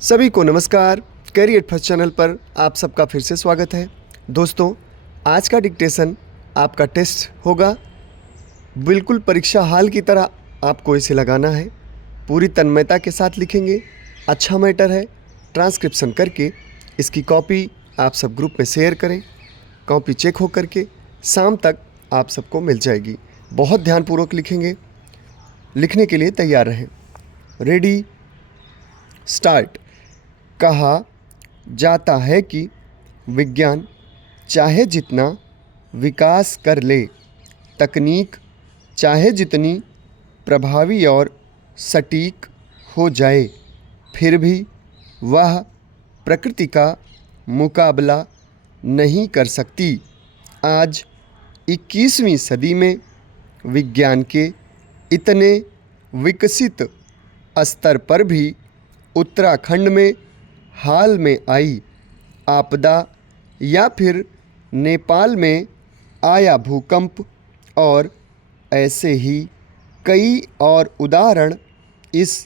सभी को नमस्कार। कैरियर फर्स्ट चैनल पर आप सबका फिर से स्वागत है। दोस्तों, आज का डिक्टेशन आपका टेस्ट होगा। बिल्कुल परीक्षा हाल की तरह आपको इसे लगाना है। पूरी तन्मयता के साथ लिखेंगे। अच्छा मैटर है। ट्रांसक्रिप्शन करके इसकी कॉपी आप सब ग्रुप में शेयर करें। कॉपी चेक हो करके शाम तक आप सबको मिल जाएगी। बहुत ध्यानपूर्वक लिखेंगे। लिखने के लिए तैयार रहें। Ready, start. कहा जाता है कि विज्ञान चाहे जितना विकास कर ले, तकनीक चाहे जितनी प्रभावी और सटीक हो जाए, फिर भी वह प्रकृति का मुकाबला नहीं कर सकती। आज 21वीं सदी में विज्ञान के इतने विकसित स्तर पर भी उत्तराखंड में हाल में आई आपदा या फिर नेपाल में आया भूकंप और ऐसे ही कई और उदाहरण इस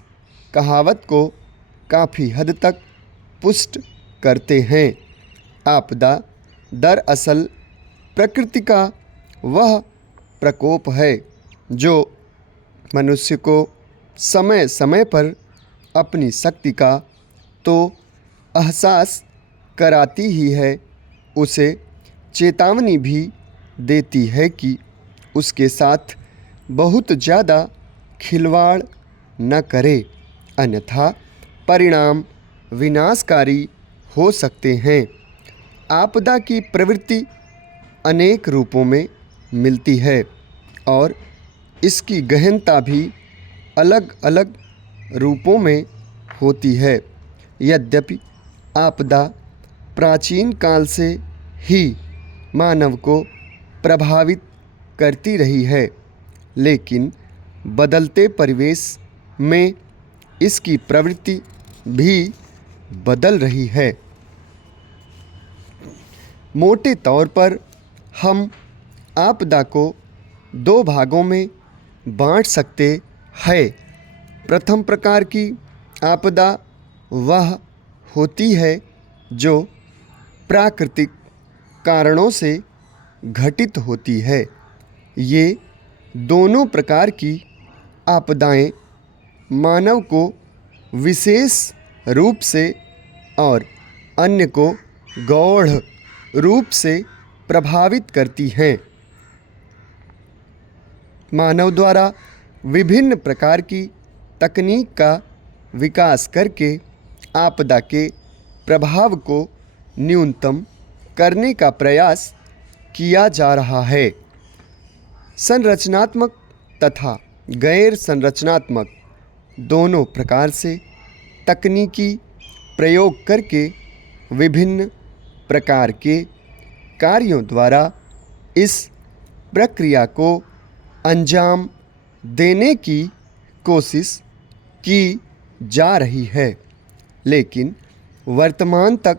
कहावत को काफ़ी हद तक पुष्ट करते हैं। आपदा दरअसल प्रकृति का वह प्रकोप है जो मनुष्य को समय समय पर अपनी शक्ति का तो एहसास कराती ही है, उसे चेतावनी भी देती है कि उसके साथ बहुत ज़्यादा खिलवाड़ न करे, अन्यथा परिणाम विनाशकारी हो सकते हैं। आपदा की प्रवृत्ति अनेक रूपों में मिलती है और इसकी गहनता भी अलग अलग रूपों में होती है। यद्यपि आपदा प्राचीन काल से ही मानव को प्रभावित करती रही है, लेकिन बदलते परिवेश में इसकी प्रवृत्ति भी बदल रही है। मोटे तौर पर हम आपदा को दो भागों में बांट सकते हैं। प्रथम प्रकार की आपदा वह होती है जो प्राकृतिक कारणों से घटित होती है। ये दोनों प्रकार की आपदाएं मानव को विशेष रूप से और अन्य को गौण रूप से प्रभावित करती हैं। मानव द्वारा विभिन्न प्रकार की तकनीक का विकास करके आपदा के प्रभाव को न्यूनतम करने का प्रयास किया जा रहा है। संरचनात्मक तथा गैर संरचनात्मक दोनों प्रकार से तकनीकी प्रयोग करके विभिन्न प्रकार के कार्यों द्वारा इस प्रक्रिया को अंजाम देने की कोशिश की जा रही है, लेकिन वर्तमान तक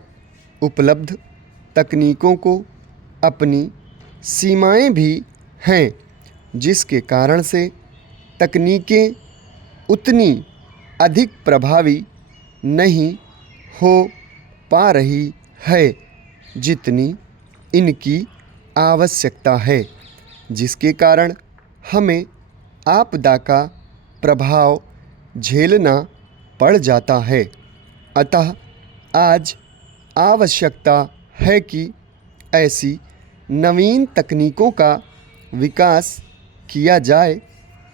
उपलब्ध तकनीकों को अपनी सीमाएं भी हैं, जिसके कारण से तकनीकें उतनी अधिक प्रभावी नहीं हो पा रही है जितनी इनकी आवश्यकता है, जिसके कारण हमें आपदा का प्रभाव झेलना पड़ जाता है। अतः आज आवश्यकता है कि ऐसी नवीन तकनीकों का विकास किया जाए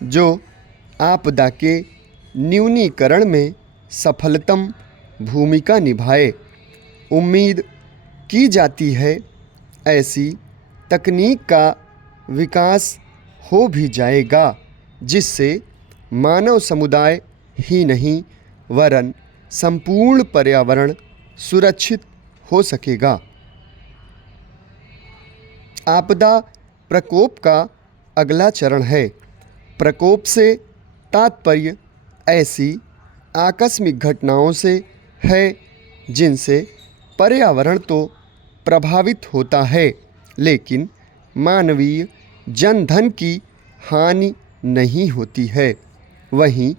जो आपदा के न्यूनीकरण में सफलतम भूमिका निभाए। उम्मीद की जाती है ऐसी तकनीक का विकास हो भी जाएगा जिससे मानव समुदाय ही नहीं वरन संपूर्ण पर्यावरण सुरक्षित हो सकेगा। आपदा प्रकोप का अगला चरण है। प्रकोप से तात्पर्य ऐसी आकस्मिक घटनाओं से है जिनसे पर्यावरण तो प्रभावित होता है, लेकिन मानवीय जनधन की हानि नहीं होती है। वहीं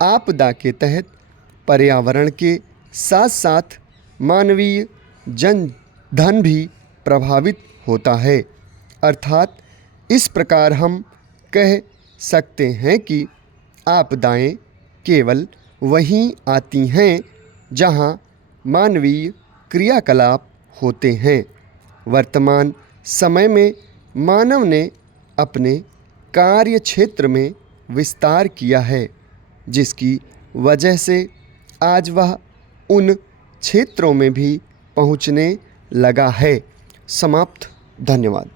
आपदा के तहत पर्यावरण के साथ साथ मानवीय जनधन भी प्रभावित होता है। अर्थात इस प्रकार हम कह सकते हैं कि आपदाएं केवल वहीं आती हैं जहां मानवीय क्रियाकलाप होते हैं। वर्तमान समय में मानव ने अपने कार्य क्षेत्र में विस्तार किया है, जिसकी वजह से आज वह उन क्षेत्रों में भी पहुंचने लगा है। समाप्त। धन्यवाद।